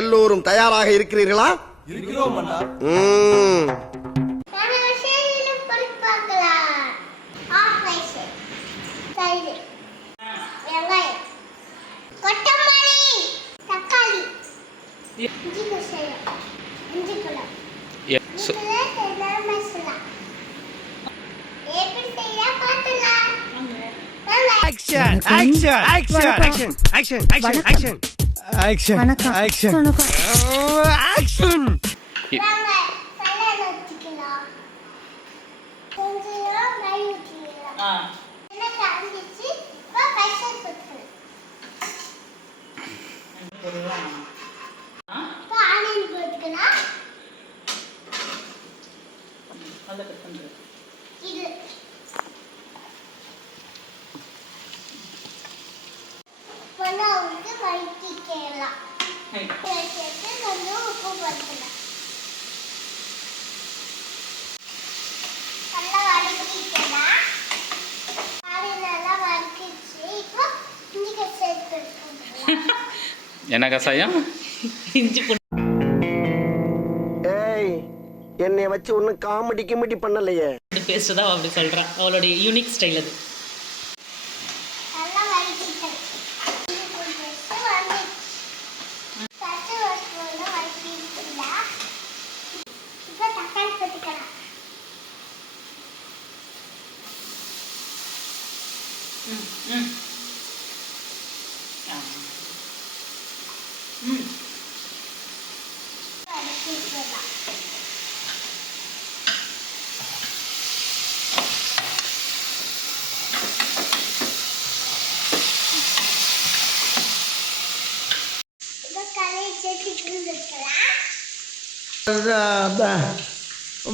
எல்லோரும் தயாராக இருக்கிறீர்களா? இருக்கிறோம் அண்ணா. Action! Action! Action! Action! Action! Action! Action! Action! Action! Action! என்ன கசாயம்? ஏய், என்னை வச்சு ஒன்னும் காமெடி கிமெடி பண்ணலையே. பேஸ்ட் தான் அப்படி சொல்றான். அவளுடைய யூனிக் ஸ்டைல் அது.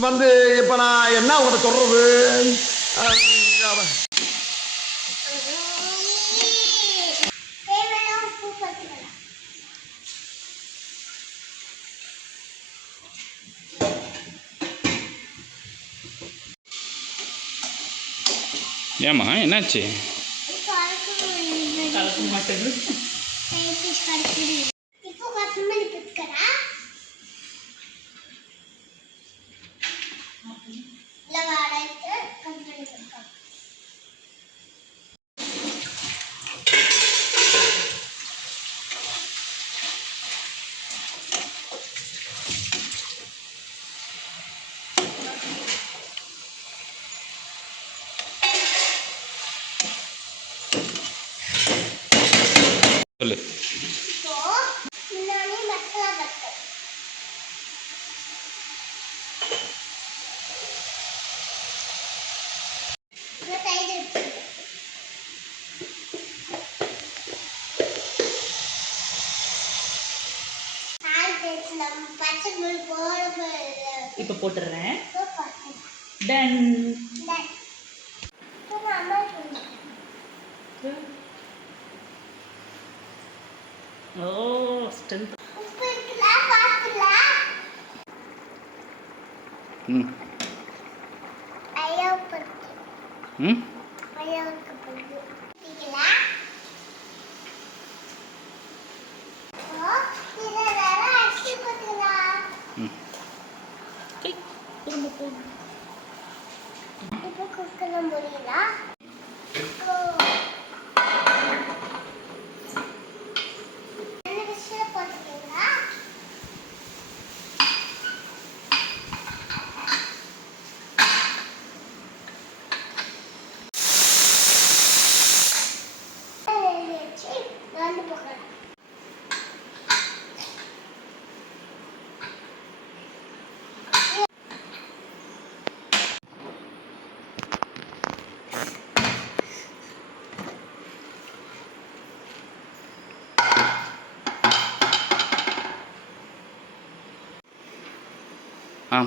வந்து இப்ப நான் என்ன உங்களை சொல்றது? ஏம்மா என்னாச்சு? சொல்லு. இப்ப போட்டுறேன். டன். ஓ ஸ்ட்ரென்த். ம் ம்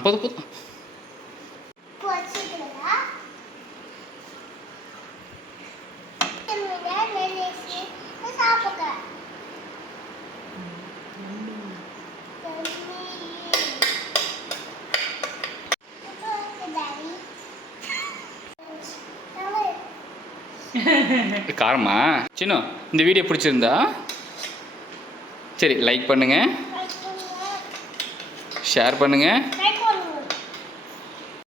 போதும் போதும். காரமா? சின்ன இந்த வீடியோ பிடிச்சிருந்தா சரி லைக் பண்ணுங்கள், ஷேர் பண்ணுங்கள்